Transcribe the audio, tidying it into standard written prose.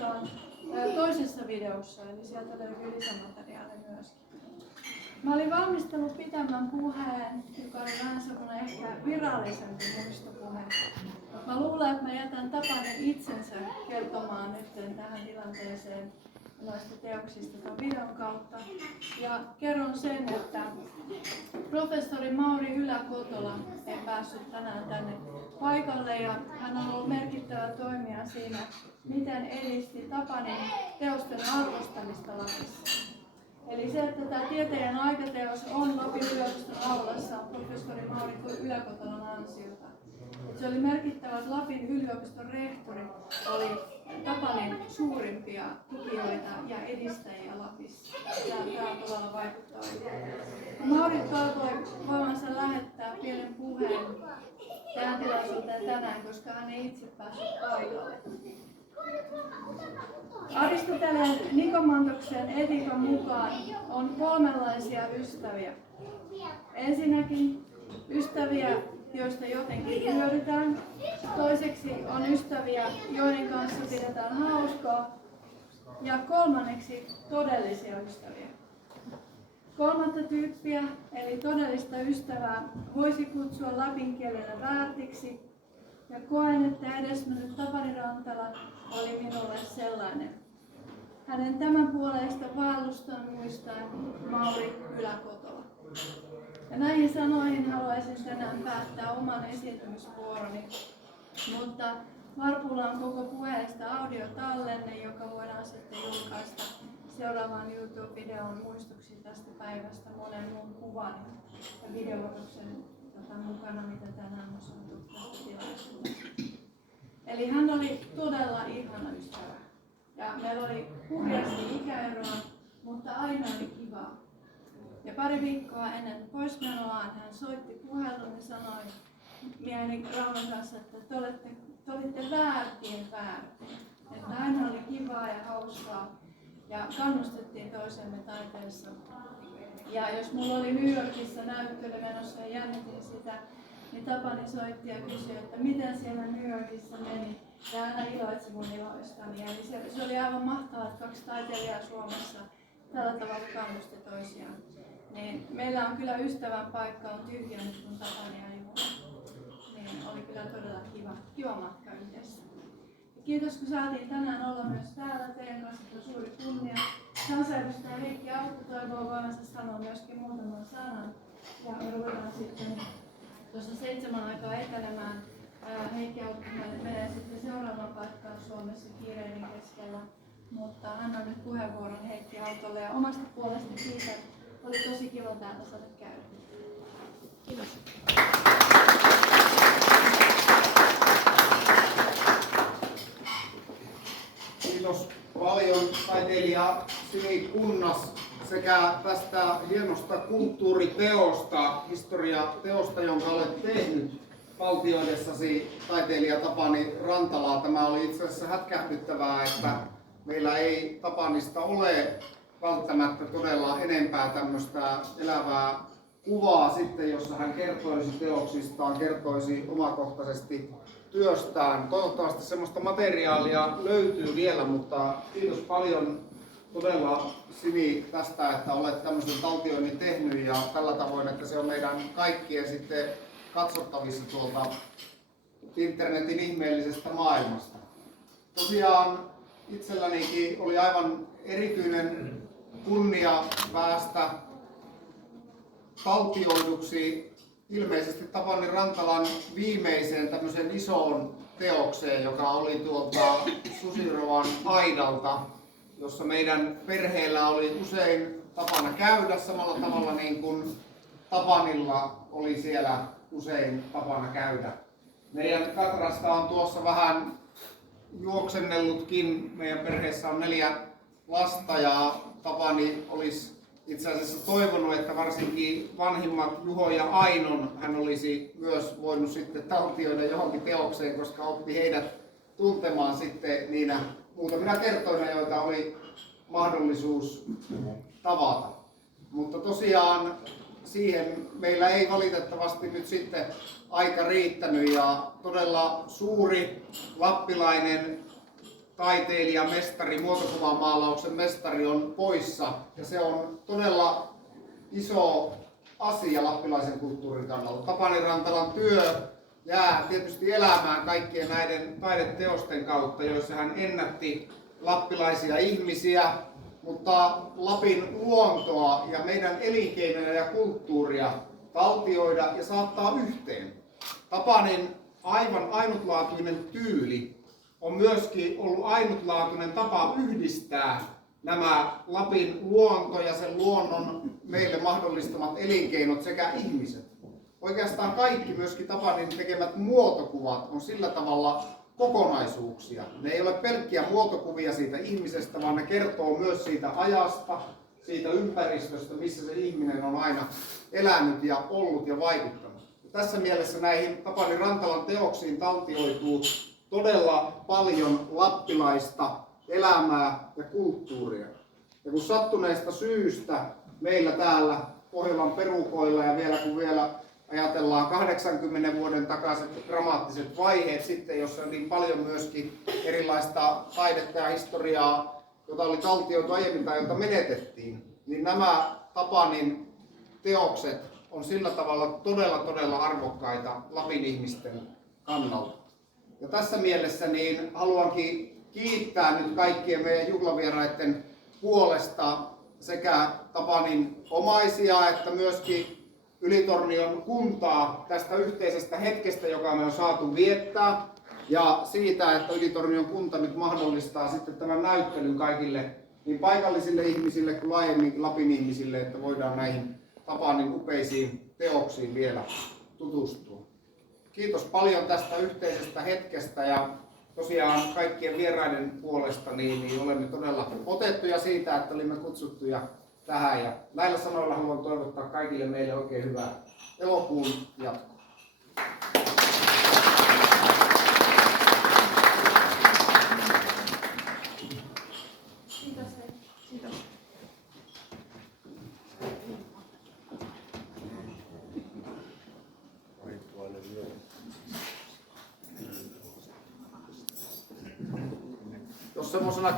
kerrotaan toisessa videossa, eli sieltä löytyy lisämateriaalia myöskin. Mä olin valmistellut pitämään puheen, joka oli vähän semmoinen ehkä virallisempi muistopuhe. Mä luulen, että mä jätän Tapanin itsensä kertomaan nyt tähän tilanteeseen noista teoksista tämän videon kautta. Ja kerron sen, että professori Mauri Yläkotola ei päässyt tänään tänne paikalle ja hän on ollut merkittävä toimija siinä, miten edisti Tapanin teosten arvostamista Lapissa. Eli se, että tämä tieteen aikateos on Lapin yliopiston aulassa professori Mauri Yläkotolan ansiota. Se oli merkittävä, että Lapin yliopiston rehtori oli Tapanin suurimpia tukijoita ja edistäjiä Lapissa. Tämä tavalla vaikuttaa. Mauri toivoi voimansa lähettää pienen puheen tähän tilaisuuteen tänään, koska hän ei itse päässyt paikalle. Aristoteleen Nikomantoksen etiikan mukaan on kolmenlaisia ystäviä. Ensinnäkin ystäviä, joista jotenkin hyödytään. Toiseksi on ystäviä, joiden kanssa pidetään hauskaa. Ja kolmanneksi todellisia ystäviä. Kolmatta tyyppiä, eli todellista ystävää, voisi kutsua lapin kielellä väärtiksi. Ja koen, että edesmennyt Tapani Rantala oli minulle sellainen. Hänen tämän puoleista vaellustaan muistaen Mauri Yläkotola. Ja näihin sanoihin haluaisin tänään päättää oman esiintymisvuoroni, mutta Varpulla on koko puheesta audiotallenne, joka voidaan sitten julkaista seuraavaan YouTube-videon muistuksi tästä päivästä monen muun kuvan ja videovuotoksen mukana, mitä tänään on saatu tästä tilaisuudesta. Eli hän oli todella ihana ystävä. Ja meillä oli hurjasti ikäeroa, mutta aina oli kivaa. Ja pari viikkoa ennen poismenoaan hän soitti puhelun ja sanoi mieheni Raunon kanssa, että te olitte väärtien väärtiin. Että aina oli kivaa ja hauskaa ja kannustettiin toisemme taiteessa. Ja jos mulla oli New Yorkissa näyttely menossa ja jännitin sitä, niin Tapani soitti ja kysyi, että miten siellä New Yorkissa meni. Ja aina iloitsi mun iloistani. Eli se oli aivan mahtavaa, että kaksi taiteilijaa Suomessa tällä tavalla kannusti toisiaan. Niin meillä on kyllä ystävän paikka on tyhjä nyt kun Tapani ei voi. Niin oli kyllä todella kiva matka yhdessä. Ja kiitos kun saatiin tänään olla myös täällä. Teidän kanssa on suuri kunnia. Kansanedustaja Heikki Autto toivoo voivansa sanoa myöskin muutaman sanan. Ja me ruvetaan sitten tuossa 7 aikaa etenemään. Heikki Autto menee sitten seuraavaan paikkaan Suomessa kiireiden keskellä. Mutta annan nyt puheenvuoron Heikki Autolle ja omasta puolestani kiitän. Oli tosi kiva täällä saada käydä. Kiitos. Kiitos paljon taiteilija Sini Kunnas sekä tästä hienosta kulttuuriteosta, historiateosta, jonka olet tehnyt valtioidessasi taiteilija Tapani Rantalaa. Tämä oli itse asiassa hätkähdyttävää, että meillä ei Tapanista ole välttämättä todella enempää tämmöistä elävää kuvaa sitten, jossa hän kertoisi teoksistaan, kertoisi omakohtaisesti työstään. Toivottavasti semmoista materiaalia löytyy vielä, mutta kiitos paljon todella Sini tästä, että olet tämmöisen taltioinnin tehnyt ja tällä tavoin, että se on meidän kaikkien sitten katsottavissa tuolta internetin ihmeellisestä maailmasta. Tosiaan itsellänikin oli aivan erityinen kunnia päästä taltioiduksi ilmeisesti Tapani Rantalan viimeiseen tämmöiseen isoon teokseen, joka oli tuolta Susirovan aidalta, jossa meidän perheellä oli usein tapana käydä samalla tavalla niin kuin Tapanilla oli siellä usein tapana käydä. Meidän Katrasta on tuossa vähän juoksennellutkin. Meidän perheessä on 4 lasta ja Tapani olisi itse asiassa toivonut, että varsinkin vanhimmat Juho ja Ainon hän olisi myös voinut sitten taltioida johonkin teokseen, koska oppi heidät tuntemaan sitten niinä muutamina kertoina, joita oli mahdollisuus tavata. Mutta tosiaan siihen meillä ei valitettavasti nyt sitten aika riittänyt ja todella suuri lappilainen taiteilija, mestari, muotokuvamaalauksen mestari on poissa. Ja se on todella iso asia lappilaisen kulttuurin kannalta. Tapani Rantalan työ jää tietysti elämään kaikkien näiden taideteosten kautta, joissa hän ennätti lappilaisia ihmisiä, mutta Lapin luontoa ja meidän elinkeinoja ja kulttuuria taltioida ja saattaa yhteen. Tapanin aivan ainutlaatuinen tyyli on myöskin ollut ainutlaatuinen tapa yhdistää nämä Lapin luonto ja sen luonnon meille mahdollistamat elinkeinot sekä ihmiset. Oikeastaan kaikki myöskin Tapanin tekemät muotokuvat on sillä tavalla kokonaisuuksia. Ne ei ole pelkkiä muotokuvia siitä ihmisestä, vaan ne kertoo myös siitä ajasta, siitä ympäristöstä, missä se ihminen on aina elänyt ja ollut ja vaikuttanut. Ja tässä mielessä näihin Tapani Rantalan teoksiin taltioituu todella paljon lappilaista elämää ja kulttuuria. Ja kun sattuneesta syystä meillä täällä Pohjolan perukoilla ja vielä ajatellaan 80 vuoden takaiset dramaattiset vaiheet sitten, jossa on niin paljon myöskin erilaista taidetta ja historiaa, jota oli taltioitu aiemmin tai jota menetettiin, niin nämä Tapanin teokset on sillä tavalla todella arvokkaita Lapin ihmisten kannalta. Ja tässä mielessä niin haluankin kiittää nyt kaikkien meidän juhlavieraiden puolesta sekä Tapanin omaisia että myöskin Ylitornion kuntaa tästä yhteisestä hetkestä, joka me on saatu viettää, ja siitä, että Ylitornion kunta nyt mahdollistaa sitten tämän näyttelyn kaikille niin paikallisille ihmisille kuin laajemminkin Lapin ihmisille, että voidaan näihin Tapanin upeisiin teoksiin vielä tutustua. Kiitos paljon tästä yhteisestä hetkestä ja tosiaan kaikkien vieraiden puolesta niin olemme todella otettuja siitä, että olimme kutsuttuja tähän. Ja näillä sanoilla haluan toivottaa kaikille meille oikein hyvää elokuun jatkoa. Kiitos. Kiitos. Jos semmoisena